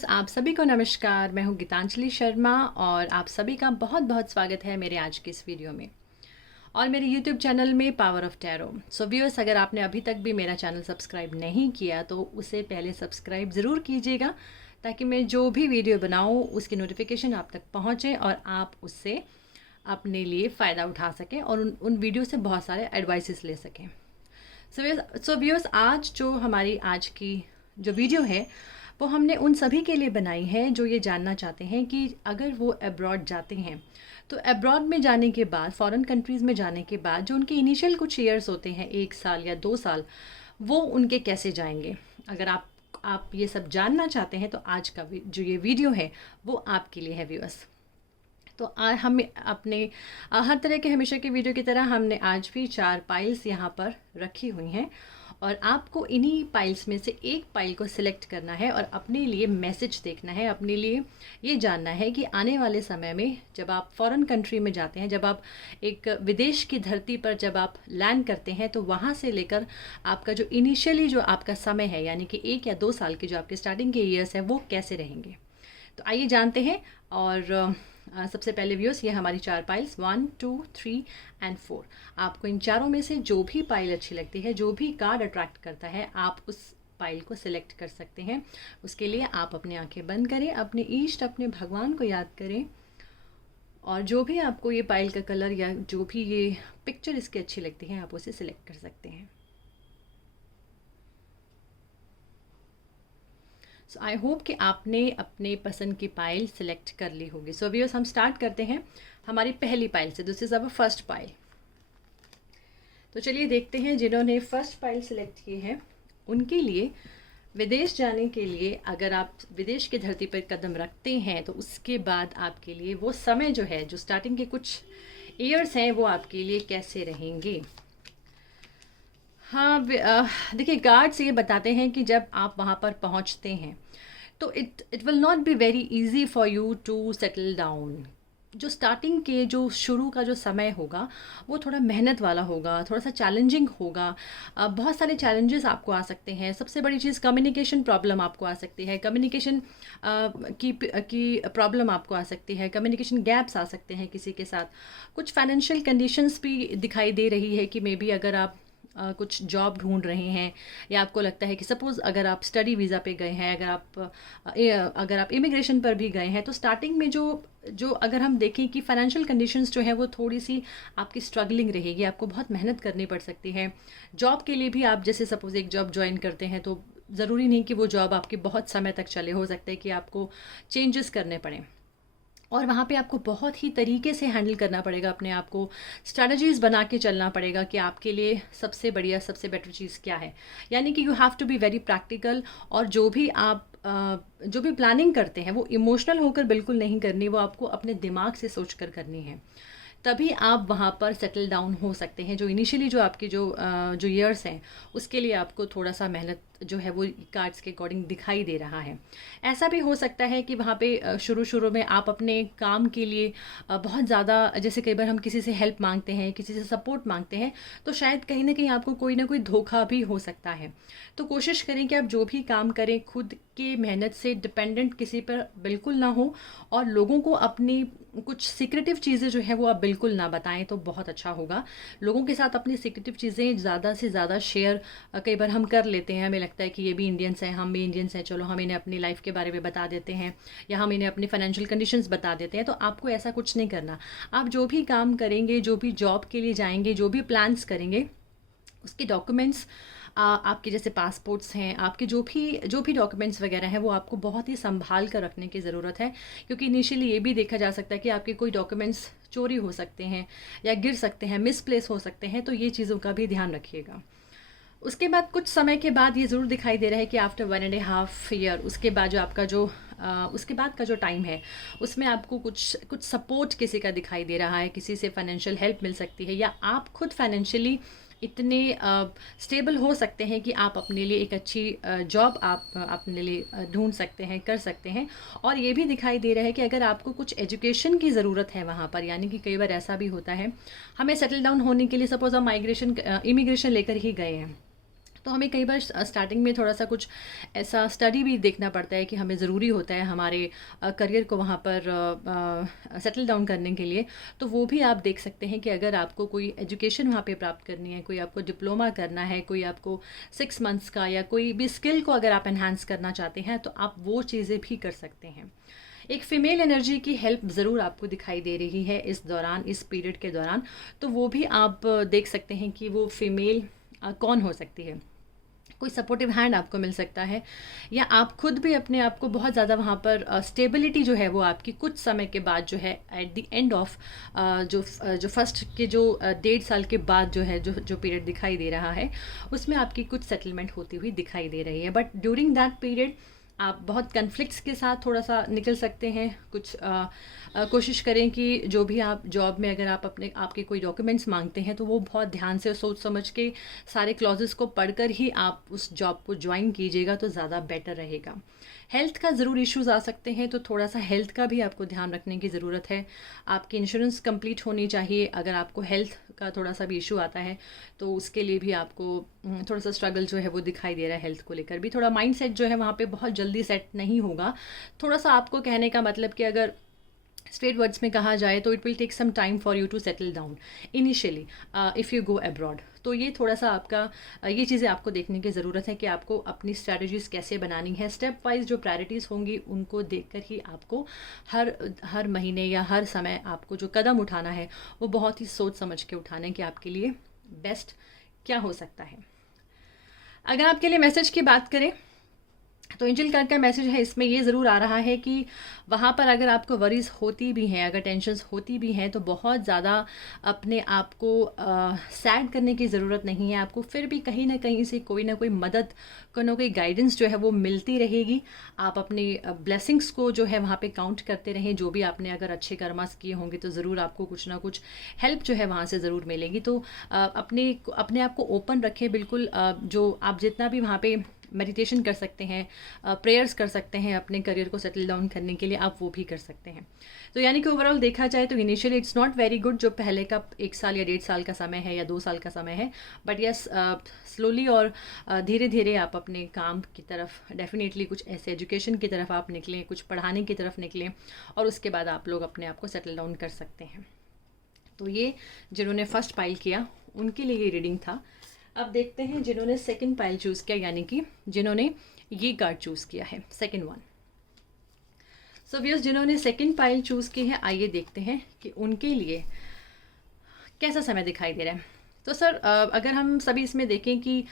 Viewers, आप सभी को नमस्कार। मैं हूं गीतांजलि शर्मा और आप सभी का बहुत बहुत स्वागत है मेरे आज के इस वीडियो में और मेरे यूट्यूब चैनल में power of tarot. So viewers, अगर आपने अभी तक भी मेरा चैनल सब्सक्राइब नहीं किया तो उसे पहले सब्सक्राइब ज़रूर कीजिएगा ताकि मैं जो भी वीडियो बनाऊँ उसकी नोटिफिकेशन आप तक पहुँचे और आप उससे अपने लिए फ़ायदा उठा सकें और उन वीडियो से बहुत सारे एडवाइसेस ले सकें। सो व्यूअर्स, आज जो हमारी आज की जो वीडियो है वो हमने उन सभी के लिए बनाई है जो ये जानना चाहते हैं कि अगर वो अब्रॉड जाते हैं तो अब्रॉड में जाने के बाद, फॉरेन कंट्रीज़ में जाने के बाद जो उनके इनिशियल कुछ ईयर्स होते हैं, 1 साल या 2 साल, वो उनके कैसे जाएंगे। अगर आप ये सब जानना चाहते हैं तो आज का जो ये वीडियो है वो आपके लिए है व्यूअर्स। तो हम अपने हर तरह के हमेशा के वीडियो की तरह हमने आज भी 4 पाइल्स यहाँ पर रखी हुई हैं और आपको इन्हीं पाइल्स में से एक पाइल को सिलेक्ट करना है और अपने लिए मैसेज देखना है, अपने लिए ये जानना है कि आने वाले समय में जब आप फॉरेन कंट्री में जाते हैं, जब आप एक विदेश की धरती पर जब आप लैंड करते हैं तो वहाँ से लेकर आपका जो इनिशियली जो आपका समय है, यानी कि 1 या 2 साल के जो आपके स्टार्टिंग के ईयर्स हैं, वो कैसे रहेंगे। तो आइए जानते हैं। और सबसे पहले व्यूअर्स, ये हमारी 4 पाइल्स 1, 2, 3 एंड 4। आपको इन चारों में से जो भी पाइल अच्छी लगती है, जो भी कार्ड अट्रैक्ट करता है, आप उस पाइल को सिलेक्ट कर सकते हैं। उसके लिए आप अपनी आंखें बंद करें, अपने ईष्ट, अपने भगवान को याद करें और जो भी आपको ये पाइल का कलर या जो भी ये पिक्चर इसकी अच्छी लगती है, आप उसे सिलेक्ट कर सकते हैं। सो आई होप कि आपने अपने पसंद की पाइल सिलेक्ट कर ली होगी। सो व्यूअर्स, हम स्टार्ट करते हैं हमारी पहली पाइल से। This is our first pile. तो चलिए देखते हैं जिन्होंने फर्स्ट पाइल सिलेक्ट की है उनके लिए विदेश जाने के लिए, अगर आप विदेश की धरती पर कदम रखते हैं तो उसके बाद आपके लिए वो समय जो है, जो स्टार्टिंग के कुछ ईयर्स हैं, वो आपके लिए कैसे रहेंगे। हाँ, देखिए, गार्ड्स ये बताते हैं कि जब आप वहाँ पर पहुँचते हैं तो it will not be very easy for you to settle down. जो स्टार्टिंग के जो शुरू का जो समय होगा वो थोड़ा मेहनत वाला होगा, थोड़ा सा चैलेंजिंग होगा। बहुत सारे चैलेंजेस आपको आ सकते हैं। सबसे बड़ी चीज़ कम्युनिकेशन प्रॉब्लम आपको आ सकती है, कम्युनिकेशन की प्रॉब्लम आपको आ सकती है, कम्युनिकेशन गैप्स आ सकते हैं किसी के साथ। कुछ फाइनेंशियल कंडीशंस भी दिखाई दे रही है कि मे बी अगर आप कुछ जॉब ढूंढ रहे हैं या आपको लगता है कि सपोज़ अगर आप स्टडी वीज़ा पे गए हैं, अगर आप इमिग्रेशन पर भी गए हैं, तो स्टार्टिंग में जो जो अगर हम देखें कि फाइनेंशियल कंडीशंस जो है वो थोड़ी सी आपकी स्ट्रगलिंग रहेगी, आपको बहुत मेहनत करनी पड़ सकती है। जॉब के लिए भी आप जैसे सपोज़ एक जॉब ज्वाइन करते हैं तो ज़रूरी नहीं कि वो जॉब आपकी बहुत समय तक चले, हो सकता है कि आपको चेंजेस करने पड़ें और वहाँ पे आपको बहुत ही तरीके से हैंडल करना पड़ेगा अपने आप को। स्ट्रैटेजीज़ बना के चलना पड़ेगा कि आपके लिए सबसे बढ़िया, सबसे बेटर चीज़ क्या है। यानी कि you have to be very practical और जो भी आप जो भी प्लानिंग करते हैं वो इमोशनल होकर बिल्कुल नहीं करनी, वो आपको अपने दिमाग से सोच कर करनी है। तभी आप वहाँ पर सेटल डाउन हो सकते हैं। जो इनिशियली जो आपकी जो ईयर्स हैं उसके लिए आपको थोड़ा सा मेहनत जो है वो कार्ड्स के अकॉर्डिंग दिखाई दे रहा है। ऐसा भी हो सकता है कि वहाँ पे शुरू शुरू में आप अपने काम के लिए बहुत ज़्यादा, जैसे कई बार हम किसी से हेल्प मांगते हैं, किसी से सपोर्ट मांगते हैं, तो शायद कहीं ना कहीं आपको कोई ना कोई धोखा भी हो सकता है। तो कोशिश करें कि आप जो भी काम करें खुद की मेहनत से डिपेंडेंट किसी पर बिल्कुल ना हो और लोगों को अपनी कुछ सीक्रेटिव चीज़ें जो है वो आप बिल्कुल ना बताएं तो बहुत अच्छा होगा। लोगों के साथ अपनी सीक्रेटिव चीज़ें ज़्यादा से ज़्यादा शेयर कई बार हम कर लेते हैं। हमें लगता है कि ये भी इंडियंस हैं, हम भी इंडियंस हैं, चलो हम इन्हें अपनी लाइफ के बारे में बता देते हैं या हम इन्हें अपनी फाइनेंशियल कंडीशंस बता देते हैं। तो आपको ऐसा कुछ नहीं करना। आप जो भी काम करेंगे, जो भी जॉब के लिए जाएंगे, जो भी प्लान्स करेंगे, उसके डॉक्यूमेंट्स, आपके जैसे पासपोर्ट्स हैं, आपके जो भी डॉक्यूमेंट्स वगैरह हैं, वो आपको बहुत ही संभाल कर रखने की ज़रूरत है। क्योंकि इनिशियली ये भी देखा जा सकता है कि आपके कोई डॉक्यूमेंट्स चोरी हो सकते हैं या गिर सकते हैं, मिसप्लेस हो सकते हैं, तो ये चीज़ों का भी ध्यान रखिएगा। उसके बाद कुछ समय के बाद ये ज़रूर दिखाई दे रहा है कि आफ्टर 1.5 ईयर उसके बाद जो आपका उसके बाद का जो टाइम है उसमें आपको कुछ सपोर्ट किसी का दिखाई दे रहा है, किसी से फाइनेंशियल हेल्प मिल सकती है या आप खुद फाइनेंशियली इतने स्टेबल हो सकते हैं कि आप अपने लिए एक अच्छी जॉब आप अपने लिए ढूंढ सकते हैं, कर सकते हैं। और ये भी दिखाई दे रहा है कि अगर आपको कुछ एजुकेशन की ज़रूरत है वहाँ पर, यानी कि कई बार ऐसा भी होता है हमें सेटल डाउन होने के लिए, सपोज़ हम इमिग्रेशन लेकर ही गए हैं, तो हमें कई बार स्टार्टिंग में थोड़ा सा कुछ ऐसा स्टडी भी देखना पड़ता है कि हमें ज़रूरी होता है हमारे करियर को वहाँ पर सेटल डाउन करने के लिए। तो वो भी आप देख सकते हैं कि अगर आपको कोई एजुकेशन वहाँ पे प्राप्त करनी है, कोई आपको डिप्लोमा करना है, कोई आपको 6 मंथ्स का या कोई भी स्किल को अगर आप एनहांस करना चाहते हैं तो आप वो चीज़ें भी कर सकते हैं। एक फ़ीमेल एनर्जी की हेल्प ज़रूर आपको दिखाई दे रही है इस दौरान, इस पीरियड के दौरान। तो वो भी आप देख सकते हैं कि वो फ़ीमेल कौन हो सकती है। कोई सपोर्टिव हैंड आपको मिल सकता है, या आप खुद भी अपने आप को बहुत ज़्यादा वहाँ पर स्टेबिलिटी जो है वो आपकी कुछ समय के बाद जो है एट द एंड ऑफ जो फर्स्ट के जो 1.5 साल के बाद जो है जो पीरियड दिखाई दे रहा है उसमें आपकी कुछ सेटलमेंट होती हुई दिखाई दे रही है। बट ड्यूरिंग दैट पीरियड आप बहुत कन्फ्लिक्ट्स के साथ थोड़ा सा निकल सकते हैं। कुछ कोशिश करें कि जो भी आप जॉब में अगर आप आपके कोई डॉक्यूमेंट्स मांगते हैं तो वो बहुत ध्यान से सोच समझ के सारे क्लॉजेस को पढ़कर ही आप उस जॉब को ज्वाइन कीजिएगा तो ज़्यादा बेटर रहेगा। हेल्थ का ज़रूर इश्यूज़ आ सकते हैं, तो थोड़ा सा हेल्थ का भी आपको ध्यान रखने की ज़रूरत है। आपकी इंश्योरेंस कंप्लीट होनी चाहिए। अगर आपको हेल्थ का थोड़ा सा भी इशू आता है तो उसके लिए भी आपको थोड़ा सा स्ट्रगल जो है वो दिखाई दे रहा है। हेल्थ को लेकर भी थोड़ा माइंड सेट जो है वहाँ पे बहुत जल्दी सेट नहीं होगा। थोड़ा सा आपको कहने का मतलब कि अगर स्ट्रेट वर्ड्स में कहा जाए तो it will take some time for you to settle down initially if you go abroad. तो ये थोड़ा सा आपका ये चीज़ें आपको देखने की ज़रूरत है कि आपको अपनी स्ट्रैटेजीज़ कैसे बनानी है। स्टेप वाइज जो प्रायोरिटीज़ होंगी उनको देखकर ही आपको हर महीने या हर समय आपको जो कदम उठाना है वो बहुत ही सोच समझ के उठाने कि आपके लिए बेस्ट क्या हो सकता है। अगर आपके लिए मैसेज की बात करें तो एंजल कार्ड का मैसेज है, इसमें ये ज़रूर आ रहा है कि वहाँ पर अगर आपको वरीज़ होती भी हैं, अगर टेंशन्स होती भी हैं तो बहुत ज़्यादा अपने आप को सैड करने की ज़रूरत नहीं है। आपको फिर भी कहीं ना कहीं से कोई ना कोई मदद, कोई ना कोई गाइडेंस जो है वो मिलती रहेगी। आप अपनी ब्लेसिंग्स को जो है वहाँ पे काउंट करते रहें। जो भी आपने अगर अच्छे कर्मास किए होंगे तो ज़रूर आपको कुछ ना कुछ हेल्प जो है वहाँ से ज़रूर मिलेगी। तो अपने आप को ओपन रखें बिल्कुल। जो आप जितना भी वहाँ पे मेडिटेशन कर सकते हैं, प्रेयर्स कर सकते हैं अपने करियर को सेटल डाउन करने के लिए, आप वो भी कर सकते हैं। तो यानी कि ओवरऑल देखा जाए तो initially it's not very good जो पहले का 1 साल या 1.5 साल का समय है या 2 साल का समय है। बट यस, स्लोली और धीरे धीरे आप अपने काम की तरफ डेफिनेटली कुछ ऐसे एजुकेशन की तरफ आप निकलें, कुछ पढ़ाने की तरफ निकलें और उसके बाद आप लोग अपने आप को सेटल डाउन कर सकते हैं। तो ये जिन्होंने फर्स्ट पाइल किया उनके लिए ये रीडिंग था। अब देखते हैं जिन्होंने सेकंड पाइल चूज़ किया, यानी कि जिन्होंने ये कार्ड चूज़ किया है, सेकंड वन। सो व्यूअर्स, जिन्होंने सेकंड पाइल चूज़ की है, आइए देखते हैं कि उनके लिए कैसा समय दिखाई दे रहा है। तो सर, अगर हम सभी इसमें देखें कि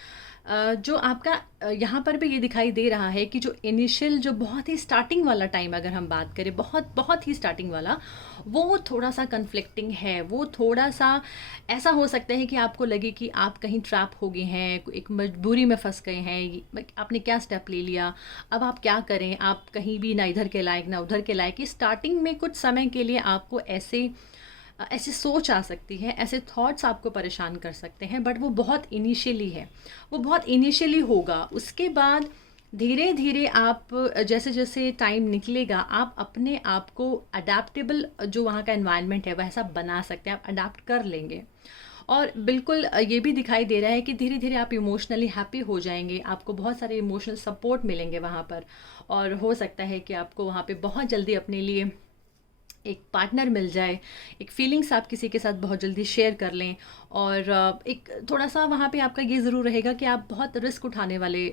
जो आपका यहाँ पर भी ये दिखाई दे रहा है कि जो इनिशियल जो बहुत ही स्टार्टिंग वाला टाइम अगर हम बात करें, बहुत बहुत ही स्टार्टिंग वाला, वो थोड़ा सा कन्फ्लिक्टिंग है। वो थोड़ा सा ऐसा हो सकता है कि आपको लगे कि आप कहीं ट्रैप हो गए हैं, एक मजबूरी में फंस गए हैं, आपने क्या स्टेप ले लिया, अब आप क्या करें, आप कहीं भी ना इधर के लायक ना उधर के लायक। स्टार्टिंग में कुछ समय के लिए आपको ऐसी सोच आ सकती है, ऐसे थॉट्स आपको परेशान कर सकते हैं। बट वो बहुत इनिशियली है, वो बहुत इनिशियली होगा। उसके बाद धीरे धीरे आप जैसे जैसे टाइम निकलेगा आप अपने आप को अडेप्टेबल जो वहाँ का एनवायरनमेंट है वैसा बना सकते हैं, आप अडेप्ट कर लेंगे। और बिल्कुल ये भी दिखाई दे रहा है कि धीरे धीरे आप इमोशनली हैप्पी हो जाएंगे, आपको बहुत सारे इमोशनल सपोर्ट मिलेंगे वहाँ पर। और हो सकता है कि आपको वहाँ पे बहुत जल्दी अपने लिए एक पार्टनर मिल जाए, एक फीलिंग्स आप किसी के साथ बहुत जल्दी शेयर कर लें। और एक थोड़ा सा वहाँ पे आपका ये ज़रूर रहेगा कि आप बहुत रिस्क उठाने वाले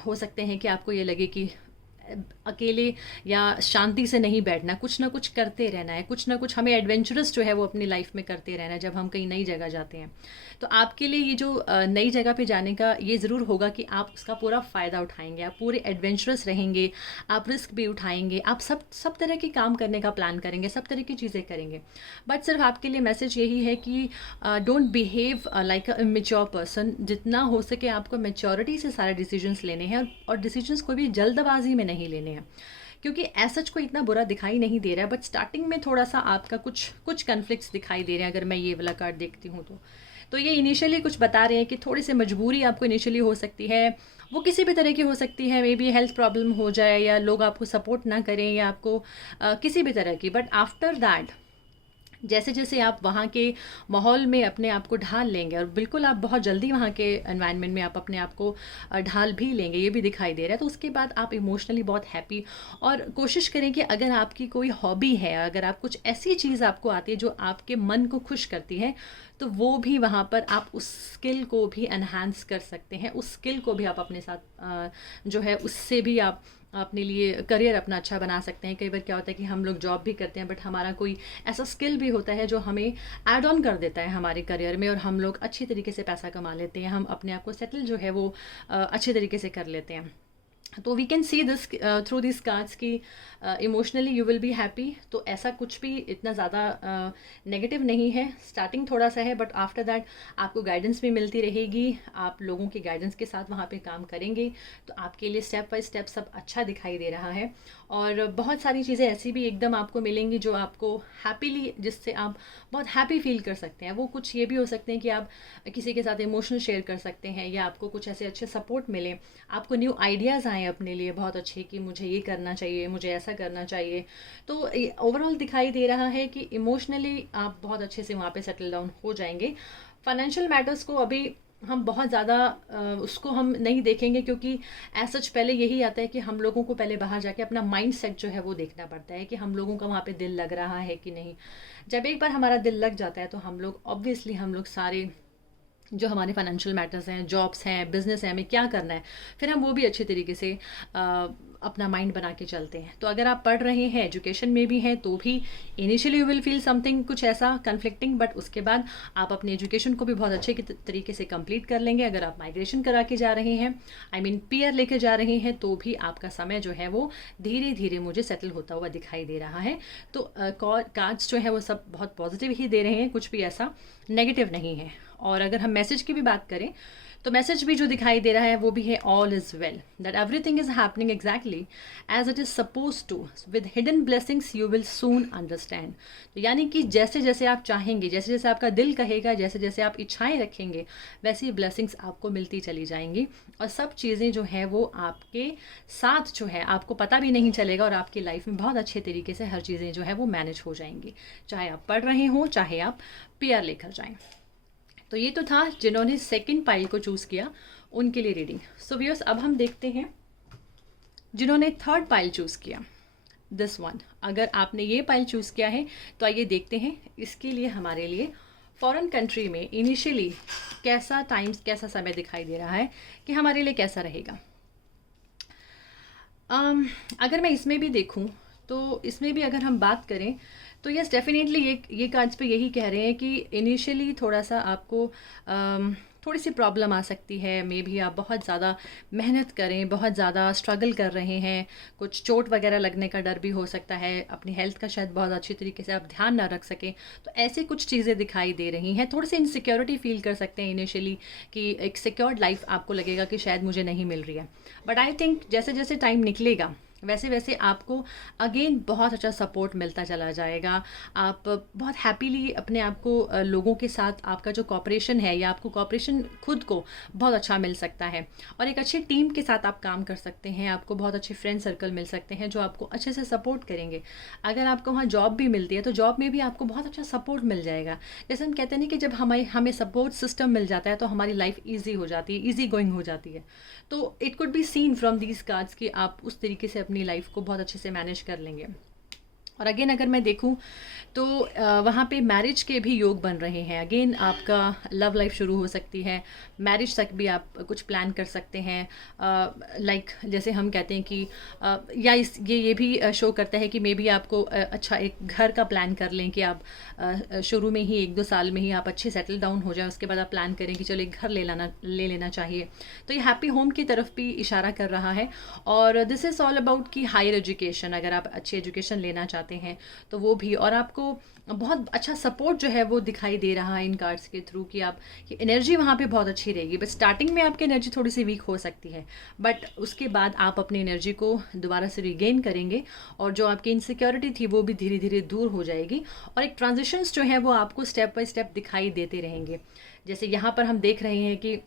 हो सकते हैं कि आपको ये लगे कि अकेले या शांति से नहीं बैठना, कुछ ना कुछ करते रहना है, कुछ ना कुछ हमें एडवेंचरस जो है वो अपनी लाइफ में करते रहना है जब हम कहीं नई जगह जाते हैं। तो आपके लिए ये जो नई जगह पे जाने का ये ज़रूर होगा कि आप उसका पूरा फ़ायदा उठाएंगे, आप पूरे एडवेंचरस रहेंगे, आप रिस्क भी उठाएंगे, आप सब तरह के काम करने का प्लान करेंगे, सब तरह की चीज़ें करेंगे। बट सिर्फ आपके लिए मैसेज यही है कि don't behave like a immature person. जितना हो सके आपको मैच्योरिटी से सारे डिसीजंस लेने हैं और डिसीजंस को भी जल्दबाजी में नहीं लेने हैं, क्योंकि ऐसा कोई इतना बुरा दिखाई नहीं दे रहा है। बट स्टार्टिंग में थोड़ा सा आपका कुछ कन्फ्लिक्ट्स दिखाई दे रहे हैं। अगर मैं ये वाला कार्ड देखती हूँ तो ये इनिशियली कुछ बता रहे हैं कि थोड़ी सी मजबूरी आपको इनिशियली हो सकती है, वो किसी भी तरह की हो सकती है। मे बी हेल्थ प्रॉब्लम हो जाए या लोग आपको सपोर्ट ना करें या आपको किसी भी तरह की। बट आफ्टर दैट जैसे जैसे आप वहाँ के माहौल में अपने आप को ढाल लेंगे, और बिल्कुल आप बहुत जल्दी वहाँ के एनवायरनमेंट में आप अपने आप को ढाल भी लेंगे, ये भी दिखाई दे रहा है। तो उसके बाद आप इमोशनली बहुत हैप्पी, और कोशिश करें कि अगर आपकी कोई हॉबी है, अगर आप कुछ ऐसी चीज़ आपको आती है जो आपके मन को खुश करती है, तो वो भी वहाँ पर आप उस स्किल को भी एनहांस कर सकते हैं, उस स्किल को भी आप अपने साथ जो है उससे भी आप अपने लिए करियर अपना अच्छा बना सकते हैं। कई बार क्या होता है कि हम लोग जॉब भी करते हैं, बट हमारा कोई ऐसा स्किल भी होता है जो हमें ऐड ऑन कर देता है हमारे करियर में, और हम लोग अच्छी तरीके से पैसा कमा लेते हैं, हम अपने आप को सेटल जो है वो अच्छे तरीके से कर लेते हैं। तो we can see this through this cards की emotionally you will be happy. तो ऐसा कुछ भी इतना ज़्यादा नेगेटिव नहीं है, स्टार्टिंग थोड़ा सा है, बट आफ्टर दैट आपको गाइडेंस भी मिलती रहेगी, आप लोगों के गाइडेंस के साथ वहाँ पे काम करेंगे तो आपके लिए स्टेप बाय स्टेप सब अच्छा दिखाई दे रहा है। और बहुत सारी चीज़ें ऐसी भी एकदम आपको मिलेंगी जो आपको हैप्पीली, जिससे आप बहुत हैप्पी फील कर सकते हैं। वो कुछ ये भी हो सकते हैं कि आप किसी के साथ इमोशनल शेयर कर सकते हैं, या आपको कुछ ऐसे अच्छे सपोर्ट मिले, आपको न्यू आइडियाज़ आए अपने लिए बहुत अच्छे कि मुझे ये करना चाहिए, मुझे ऐसा करना चाहिए। तो ओवरऑल दिखाई दे रहा है कि इमोशनली आप बहुत अच्छे से वहाँ पे सेटल डाउन हो जाएंगे। फाइनेंशियल मैटर्स को अभी हम बहुत ज़्यादा उसको हम नहीं देखेंगे, क्योंकि एज सच पहले यही आता है कि हम लोगों को पहले बाहर जाके अपना माइंड सेट जो है वो देखना पड़ता है कि हम लोगों का वहाँ पे दिल लग रहा है कि नहीं। जब एक बार हमारा दिल लग जाता है तो हम लोग ऑब्वियसली हम लोग सारे जो हमारे फाइनेंशियल मैटर्स हैं, जॉब्स हैं, बिजनेस है, हमें क्या करना है, फिर हम वो भी अच्छे तरीके से अपना माइंड बना के चलते हैं। तो अगर आप पढ़ रहे हैं, एजुकेशन में भी हैं, तो भी initially you will feel something कुछ ऐसा कन्फ्लिक्टिंग, बट उसके बाद आप अपनी एजुकेशन को भी बहुत अच्छे तरीके से कंप्लीट कर लेंगे। अगर आप माइग्रेशन करा के जा रहे हैं, आई मीन पीआर लेके जा रहे हैं, तो भी आपका समय जो है वो धीरे धीरे मुझे सेटल होता हुआ दिखाई दे रहा है। तो कार्ड्स जो है वो सब बहुत पॉजिटिव ही दे रहे हैं, कुछ भी ऐसा नेगेटिव नहीं है। और अगर हम मैसेज की भी बात करें तो मैसेज भी जो दिखाई दे रहा है वो भी है all is well, that everything is happening exactly as it is suppose to, with hidden blessings you will soon understand. तो यानी कि जैसे जैसे आप चाहेंगे, जैसे जैसे आपका दिल कहेगा, जैसे जैसे आप इच्छाएं रखेंगे, वैसी ही ब्लेसिंग्स आपको मिलती चली जाएंगी, और सब चीज़ें जो है वो आपके साथ जो है आपको पता भी नहीं चलेगा, और आपकी लाइफ में बहुत अच्छे तरीके से हर चीज़ें जो है वो मैनेज हो जाएंगी, चाहे आप पढ़ रहे हों, चाहे आप पीआर लेकर जाएं। तो ये तो था जिन्होंने सेकंड पाइल को चूज़ किया उनके लिए रीडिंग। सो व्यूअर्स, अब हम देखते हैं जिन्होंने थर्ड पाइल चूज़ किया, दिस वन। अगर आपने ये पाइल चूज़ किया है तो आइए देखते हैं इसके लिए हमारे लिए फॉरेन कंट्री में इनिशियली कैसा टाइम, कैसा समय दिखाई दे रहा है कि हमारे लिए कैसा रहेगा। अगर मैं इसमें भी देखूं तो इसमें भी अगर हम बात करें तो यस डेफिनेटली ये कार्ड्स पे यही कह रहे हैं कि इनिशियली थोड़ा सा आपको थोड़ी सी प्रॉब्लम आ सकती है। मे भी आप बहुत ज़्यादा मेहनत करें, बहुत ज़्यादा स्ट्रगल कर रहे हैं, कुछ चोट वगैरह लगने का डर भी हो सकता है, अपनी हेल्थ का शायद बहुत अच्छी तरीके से आप ध्यान ना रख सकें। तो ऐसे कुछ चीज़ें दिखाई दे रही हैं। थोड़ी सी इनसिक्योरिटी फील कर सकते हैं इनिशियली कि एक सिक्योर्ड लाइफ आपको लगेगा कि शायद मुझे नहीं मिल रही है। बट आई थिंक जैसे जैसे टाइम निकलेगा वैसे वैसे आपको अगेन बहुत अच्छा सपोर्ट मिलता चला जाएगा। आप बहुत हैप्पीली अपने आप को लोगों के साथ आपका जो कॉपरेशन है, या आपको कॉपरेशन खुद को बहुत अच्छा मिल सकता है, और एक अच्छी टीम के साथ आप काम कर सकते हैं। आपको बहुत अच्छे फ्रेंड सर्कल मिल सकते हैं जो आपको अच्छे से सपोर्ट करेंगे। अगर आपको वहाँ जॉब भी मिलती है तो जॉब में भी आपको बहुत अच्छा सपोर्ट मिल जाएगा। जैसे हम कहते हैं कि जब हमें सपोर्ट सिस्टम मिल जाता है तो हमारी लाइफ ईजी हो जाती है, ईजी गोइंग हो जाती है। तो it could be seen from these cards कि आप उस तरीके से अपनी लाइफ को बहुत अच्छे से मैनेज कर लेंगे। और अगेन अगर मैं देखूं तो वहाँ पे मैरिज के भी योग बन रहे हैं। अगेन आपका लव लाइफ शुरू हो सकती है, मैरिज तक भी आप कुछ प्लान कर सकते हैं। लाइक जैसे हम कहते हैं कि या ये भी शो करता है कि मे बी आपको अच्छा एक घर का प्लान कर लें कि आप शुरू में ही 1-2 साल में ही आप अच्छे सेटल डाउन हो जाए, उसके बाद आप प्लान करें कि चलो एक घर ले लेना चाहिए। तो ये हैप्पी होम की तरफ भी इशारा कर रहा है। और दिस इज़ ऑल अबाउट कि हायर एजुकेशन, अगर आप अच्छी एजुकेशन लेना चाहते हैं तो वो भी, और आपको बहुत अच्छा सपोर्ट जो है वो दिखाई दे रहा है इन कार्ड्स के थ्रू कि आप की एनर्जी वहाँ पे बहुत अच्छी रहेगी। बट स्टार्टिंग में आपकी एनर्जी थोड़ी सी वीक हो सकती है, बट उसके बाद आप अपनी एनर्जी को दोबारा से रिगेन करेंगे, और जो आपकी इनसिक्योरिटी थी वो भी धीरे धीरे दूर हो जाएगी, और एक ट्रांजिशंस जो है वो आपको स्टेप बाय स्टेप दिखाई देते रहेंगे। जैसे यहाँ पर हम देख रहे हैं कि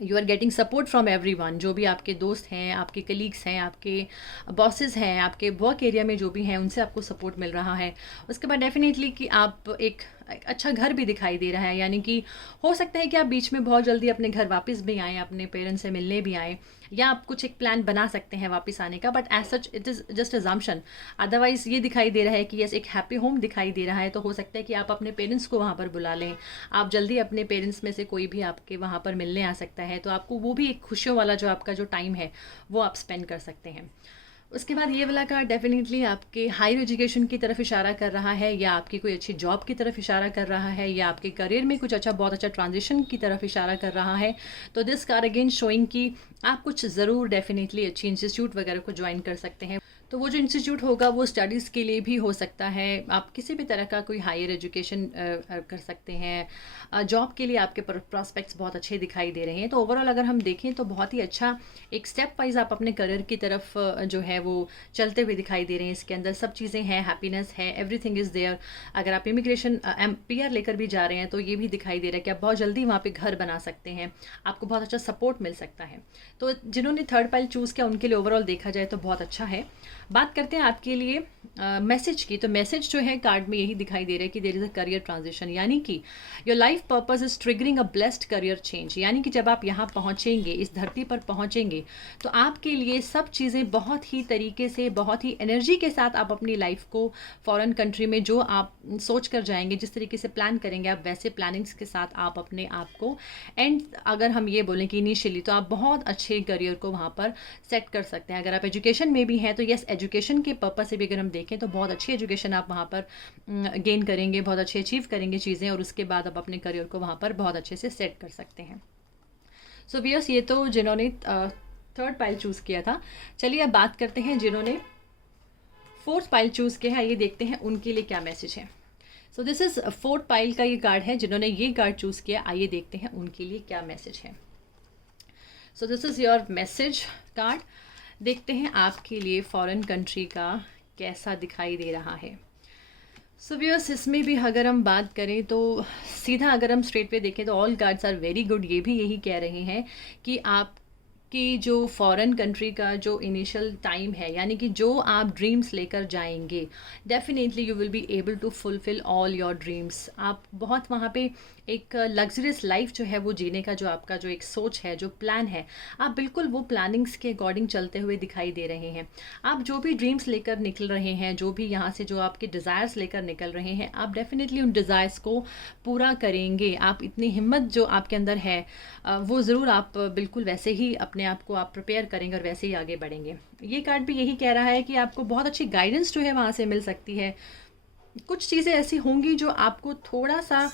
you are getting support from everyone, जो भी आपके दोस्त हैं, आपके कलीग्स हैं, आपके बॉसेस हैं, आपके वर्क एरिया में जो भी हैं, उनसे आपको सपोर्ट मिल रहा है। उसके बाद डेफिनेटली कि आप एक अच्छा घर भी दिखाई दे रहा है, यानी कि हो सकता है कि आप बीच में बहुत जल्दी अपने घर वापस भी आएँ, अपने पेरेंट्स से मिलने भी आएँ, या आप कुछ एक प्लान बना सकते हैं वापस आने का, but as such it is just assumption. Otherwise ये दिखाई दे रहा है कि यस, एक हैप्पी होम दिखाई दे रहा है, तो हो सकता है कि आप अपने पेरेंट्स को वहाँ पर बुला लें, आप जल्दी अपने पेरेंट्स में से कोई भी आपके वहाँ पर मिलने आ सकता है, तो आपको वो भी एक खुशियों वाला जो आपका जो टाइम है वो आप स्पेंड कर सकते हैं। उसके बाद ये वाला कार्ड डेफिनेटली आपके हायर एजुकेशन की तरफ इशारा कर रहा है, या आपकी कोई अच्छी जॉब की तरफ इशारा कर रहा है, या आपके करियर में कुछ अच्छा, बहुत अच्छा ट्रांजिशन की तरफ इशारा कर रहा है। तो दिस कार्ड अगेन शोइंग कि आप कुछ ज़रूर डेफिनेटली अच्छी इंस्टीट्यूट वगैरह को ज्वाइन कर सकते हैं। तो वो जो इंस्टीट्यूट होगा वो स्टडीज़ के लिए भी हो सकता है, आप किसी भी तरह का कोई हायर एजुकेशन कर सकते हैं, जॉब के लिए आपके प्रॉस्पेक्ट्स बहुत अच्छे दिखाई दे रहे हैं। तो ओवरऑल अगर हम देखें तो बहुत ही अच्छा एक स्टेप वाइज आप अपने करियर की तरफ जो है वो चलते हुए दिखाई दे रहे हैं। इसके अंदर सब चीज़ें हैं, हैप्पीनेस है, एवरीथिंग इज़ देयर। अगर आप इमिग्रेशन PR लेकर भी जा रहे हैं तो ये भी दिखाई दे रहा है कि आप बहुत जल्दी वहाँ पे घर बना सकते हैं, आपको बहुत अच्छा सपोर्ट मिल सकता है। तो जिन्होंने थर्ड पाइल चूज़ किया उनके लिए ओवरऑल देखा जाए तो बहुत अच्छा है। बात करते हैं आपके लिए मैसेज की। तो मैसेज जो है कार्ड में यही दिखाई दे रहा है कि there is a career transition, यानी कि your life purpose is triggering a blessed career change. यानी कि जब आप यहाँ पहुँचेंगे, इस धरती पर पहुँचेंगे, तो आपके लिए सब चीज़ें बहुत ही तरीके से, बहुत ही एनर्जी के साथ आप अपनी लाइफ को फॉरेन कंट्री में जो आप सोच कर जाएंगे, जिस तरीके से प्लान करेंगे, आप वैसे प्लानिंग्स के साथ आप अपने आप को एंड अगर हम ये बोलें कि इनिशियली तो आप बहुत अच्छे करियर को वहाँ पर सेट कर सकते हैं। अगर आप एजुकेशन में भी हैं तो यस, एजुकेशन के पर्पस से भी अगर हम देखें तो बहुत अच्छी एजुकेशन आप वहाँ पर गेन करेंगे, बहुत अच्छे अचीव करेंगे चीज़ें, और उसके बाद आप अपने करियर को वहाँ पर बहुत अच्छे से सेट कर सकते हैं। सो व्यूअर्स, ये तो जिन्होंने थर्ड पाइल चूज़ किया था। चलिए अब बात करते हैं जिन्होंने फोर्थ पाइल चूज़ किया है, ये देखते हैं उनके लिए क्या मैसेज है। So this is fourth pile का ये कार्ड है, जिन्होंने ये कार्ड चूज़ किया, आइए देखते हैं उनके लिए क्या मैसेज है। So this is your message card. देखते हैं आपके लिए फॉरेन कंट्री का कैसा दिखाई दे रहा है। सो व्यूअर्स, इसमें भी अगर हम बात करें तो सीधा अगर हम स्ट्रेट पे देखें तो all cards are very good. ये भी यही कह रहे हैं कि आपकी जो फॉरेन कंट्री का जो इनिशियल टाइम है, यानी कि जो आप ड्रीम्स लेकर जाएंगे, definitely you will be able to fulfil all your dreams. आप बहुत वहाँ पे एक लग्जरियस लाइफ जो है वो जीने का जो आपका जो एक सोच है, जो प्लान है, आप बिल्कुल वो प्लानिंग्स के अकॉर्डिंग चलते हुए दिखाई दे रहे हैं। आप जो भी ड्रीम्स लेकर निकल रहे हैं, जो भी यहाँ से जो आपके डिज़ायर्स लेकर निकल रहे हैं, आप डेफिनेटली उन डिज़ायर्स को पूरा करेंगे। आप इतनी हिम्मत जो आपके अंदर है वो ज़रूर आप बिल्कुल वैसे ही अपने आप को आप प्रिपेयर करेंगे और वैसे ही आगे बढ़ेंगे। ये कार्ड भी यही कह रहा है कि आपको बहुत अच्छी गाइडेंस जो है वहाँ से मिल सकती है। कुछ चीज़ें ऐसी होंगी जो आपको थोड़ा सा,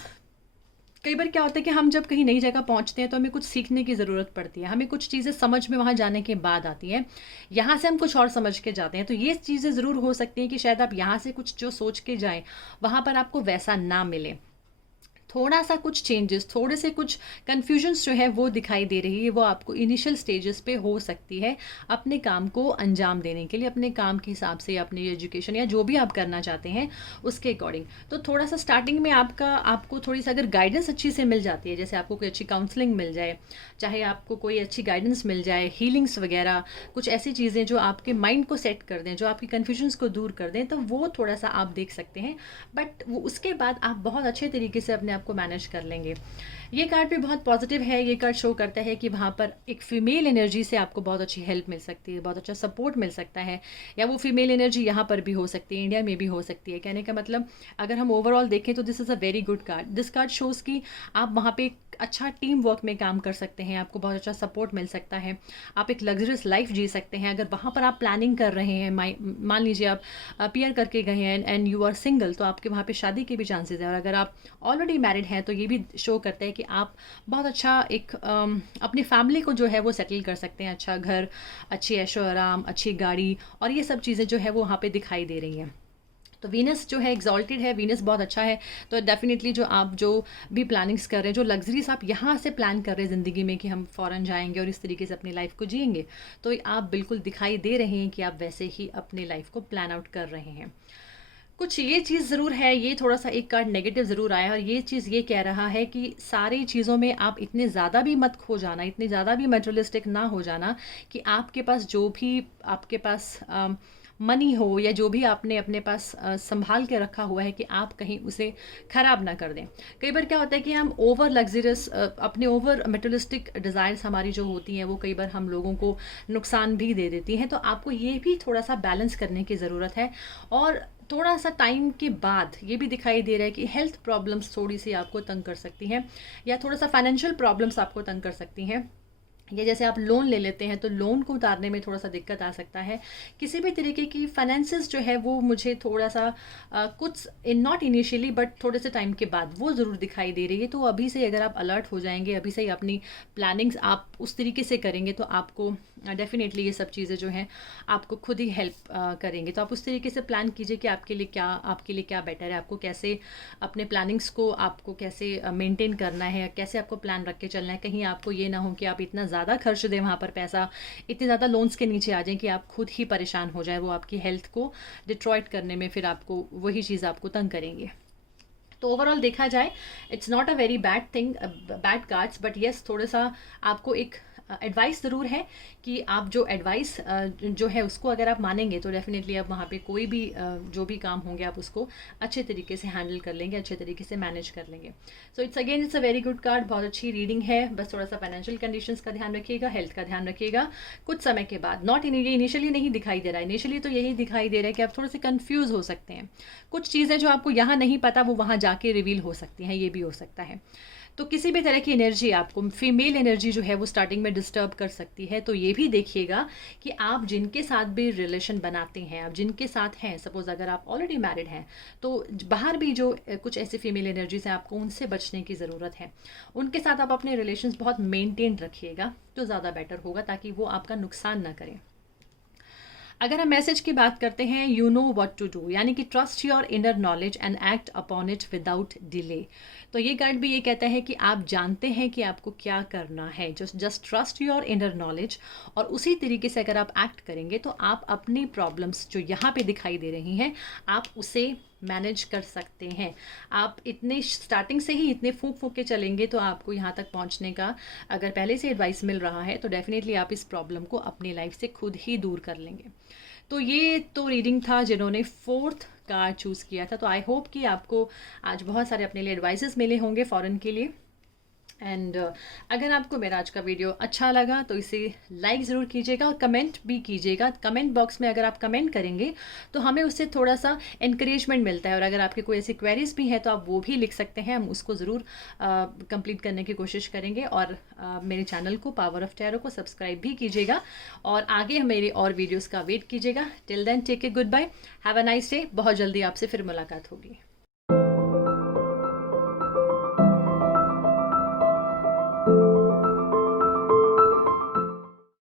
कई बार क्या होता है कि हम जब कहीं नई जगह पहुंचते हैं तो हमें कुछ सीखने की ज़रूरत पड़ती है, हमें कुछ चीज़ें समझ में वहाँ जाने के बाद आती हैं, यहाँ से हम कुछ और समझ के जाते हैं। तो ये चीज़ें ज़रूर हो सकती हैं कि शायद आप यहाँ से कुछ जो सोच के जाएं वहाँ पर आपको वैसा ना मिले। थोड़ा सा कुछ चेंजेस, थोड़े से कुछ कन्फ्यूजन्स जो है वो दिखाई दे रही है, वो आपको इनिशियल स्टेजेस पे हो सकती है अपने काम को अंजाम देने के लिए, अपने काम के हिसाब से, अपनी एजुकेशन या जो भी आप करना चाहते हैं उसके अकॉर्डिंग। तो थोड़ा सा स्टार्टिंग में आपको थोड़ी सी अगर गाइडेंस अच्छी से मिल जाती है, जैसे आपको कोई अच्छी काउंसलिंग मिल जाए, चाहे आपको कोई अच्छी गाइडेंस मिल जाए, हीलिंग्स वगैरह, कुछ ऐसी चीज़ें जो आपके माइंड को सेट कर दें, जो आपकी कन्फ्यूजन्स को दूर कर दें, तो वो थोड़ा सा आप देख सकते हैं। बट वो उसके बाद आप बहुत अच्छे तरीके से अपने आप को मैनेज कर लेंगे। ये कार्ड भी बहुत पॉजिटिव है। ये कार्ड शो करता है कि वहाँ पर एक फीमेल एनर्जी से आपको बहुत अच्छी हेल्प मिल सकती है, बहुत अच्छा सपोर्ट मिल सकता है, या वो फीमेल एनर्जी यहाँ पर भी हो सकती है, इंडिया में भी हो सकती है। कहने का मतलब अगर हम ओवरऑल देखें तो this is a very good card. This card shows कि आप वहाँ पे अच्छा टीम वर्क में काम कर सकते हैं, आपको बहुत अच्छा सपोर्ट मिल सकता है, आप एक लग्जरियस लाइफ जी सकते हैं। अगर वहाँ पर आप प्लानिंग कर रहे हैं, मान लीजिए आप PR करके गए हैं एंड यू आर सिंगल, तो आपके वहाँ पे शादी के भी चांसेस हैं। और अगर आप ऑलरेडी मैरिड हैं तो ये भी शो करता है कि आप बहुत अच्छा एक अपनी फैमिली को जो है वो सेटल कर सकते हैं। अच्छा घर, अच्छी ऐशो आराम, अच्छी गाड़ी, और ये सब चीज़ें जो है वो वहाँ पे दिखाई दे रही हैं। तो वीनस जो है एक्सॉल्टेड है, वीनस बहुत अच्छा है। तो डेफिनेटली जो आप जो भी प्लानिंग्स कर रहे हैं, जो लग्जरीज आप यहाँ से प्लान कर रहे हैं ज़िंदगी में कि हम फ़ॉरेन जाएंगे और इस तरीके से अपनी लाइफ को जिएंगे, तो आप बिल्कुल दिखाई दे रहे हैं कि आप वैसे ही अपनी लाइफ को प्लान आउट कर रहे हैं। कुछ ये चीज़ ज़रूर है, ये थोड़ा-सा एक कार्ड नेगेटिव ज़रूर आया है और ये चीज़ ये कह रहा है कि सारी चीज़ों में आप इतने ज़्यादा भी मत खो जाना, इतने ज़्यादा भी मटेरियलिस्टिक ना हो जाना कि आपके पास जो भी आपके पास मनी हो या जो भी आपने अपने पास सँभाल के रखा हुआ है कि आप कहीं उसे ख़राब ना कर दें। कई बार क्या होता है कि हम ओवर लग्ज़रियस अपने ओवर मटेरियलिस्टिक डिज़ायर्स हमारी जो होती हैं वो कई बार हम लोगों को नुकसान भी दे देती हैं। तो आपको ये भी थोड़ा-सा बैलेंस करने की ज़रूरत है और थोड़ा-सा टाइम के बाद ये भी दिखाई दे रहा है कि हेल्थ प्रॉब्लम्स थोड़ी-सी आपको तंग कर सकती हैं या थोड़ा-सा फाइनेंशियल प्रॉब्लम्स आपको तंग कर सकती हैं। या जैसे आप लोन ले लेते हैं तो लोन को उतारने में थोड़ा-सा दिक्कत आ सकता है। किसी भी तरीके की फाइनेंसेस जो है वो मुझे थोड़ा-सा कुछ नॉट इनिशियली बट थोड़े से टाइम के बाद वो ज़रूर दिखाई दे रही है। तो अभी से अगर आप अलर्ट हो जाएँगे, अभी से ही अपनी प्लानिंग्स आप उस तरीके से करेंगे तो आपको डेफ़िनेटली ये सब चीज़ें जो हैं आपको खुद ही हेल्प करेंगे। तो आप उस तरीके से प्लान कीजिए कि आपके लिए क्या बेटर है, आपको कैसे अपने प्लानिंग्स को आपको कैसे मेंटेन करना है, कैसे आपको प्लान रख के चलना है। कहीं आपको ये ना हो कि आप इतना ज़्यादा खर्च दें वहाँ पर पैसा, इतने ज़्यादा लोन्स के नीचे आ जाएँ कि आप खुद ही परेशान हो जाएँ। वो आपकी हेल्थ को डिट्रॉयट करने में फिर आपको वही चीज़ आपको तंग करेंगे। तो ओवरऑल देखा जाए it's not a very bad thing, bad cards, but yes थोड़ा सा आपको एक एडवाइस ज़रूर है कि आप जो एडवाइस जो है उसको अगर आप मानेंगे तो डेफिनेटली आप वहाँ पे कोई भी जो भी काम होंगे आप उसको अच्छे तरीके से हैंडल कर लेंगे, अच्छे तरीके से मैनेज कर लेंगे। So it's a very good card, बहुत अच्छी रीडिंग है। बस थोड़ा सा फाइनेंशियल कंडीशंस का ध्यान रखिएगा, हेल्थ का ध्यान रखिएगा। कुछ समय के बाद नॉट इनिशियली नहीं दिखाई दे रहा है, इनिशियली तो यही दिखाई दे रहा है कि आप थोड़े से कन्फ्यूज़ हो सकते हैं। कुछ चीज़ें जो आपको यहाँ नहीं पता वो वहाँ जाके रिवील हो सकती हैं, ये भी हो सकता है। तो किसी भी तरह की एनर्जी आपको फीमेल एनर्जी जो है वो स्टार्टिंग में डिस्टर्ब कर सकती है। तो ये भी देखिएगा कि आप जिनके साथ भी रिलेशन बनाते हैं, आप जिनके साथ हैं, सपोज़ अगर आप ऑलरेडी मैरिड हैं तो बाहर भी जो कुछ ऐसी फीमेल एनर्जीज हैं आपको उनसे बचने की ज़रूरत है। उनके साथ आप अपने रिलेशंस बहुत मेंटेन रखिएगा तो ज़्यादा बेटर होगा, ताकि वो आपका नुकसान ना करें। अगर हम मैसेज की बात करते हैं, you know what to do, यानी कि trust your inner knowledge and act upon it without delay. तो ये कार्ड भी ये कहता है कि आप जानते हैं कि आपको क्या करना है, just trust your inner knowledge, और उसी तरीके से अगर आप एक्ट करेंगे तो आप अपनी प्रॉब्लम्स जो यहाँ पे दिखाई दे रही हैं आप उसे मैनेज कर सकते हैं। आप इतने स्टार्टिंग से ही इतने फूंक फूंक के चलेंगे तो आपको यहाँ तक पहुँचने का अगर पहले से एडवाइस मिल रहा है तो डेफिनेटली आप इस प्रॉब्लम को अपनी लाइफ से खुद ही दूर कर लेंगे। तो ये तो रीडिंग था जिन्होंने 4th कार्ड चूज़ किया था। तो आई होप कि आपको आज बहुत सारे अपने लिए एडवाइसेस मिले होंगे फ़ॉरेन के लिए। एंड अगर आपको मेरा आज का वीडियो अच्छा लगा तो इसे लाइक ज़रूर कीजिएगा और कमेंट भी कीजिएगा। कमेंट बॉक्स में अगर आप कमेंट करेंगे तो हमें उससे थोड़ा सा इंकरेजमेंट मिलता है, और अगर आपके कोई ऐसी क्वेरीज भी हैं तो आप वो भी लिख सकते हैं, हम उसको ज़रूर कंप्लीट करने की कोशिश करेंगे। और मेरे चैनल को पावर ऑफ टैरो को सब्सक्राइब भी कीजिएगा और आगे मेरे और वीडियोज़ का वेट कीजिएगा। Till then take a goodbye, have a nice day. बहुत जल्दी आपसे फिर मुलाकात होगी।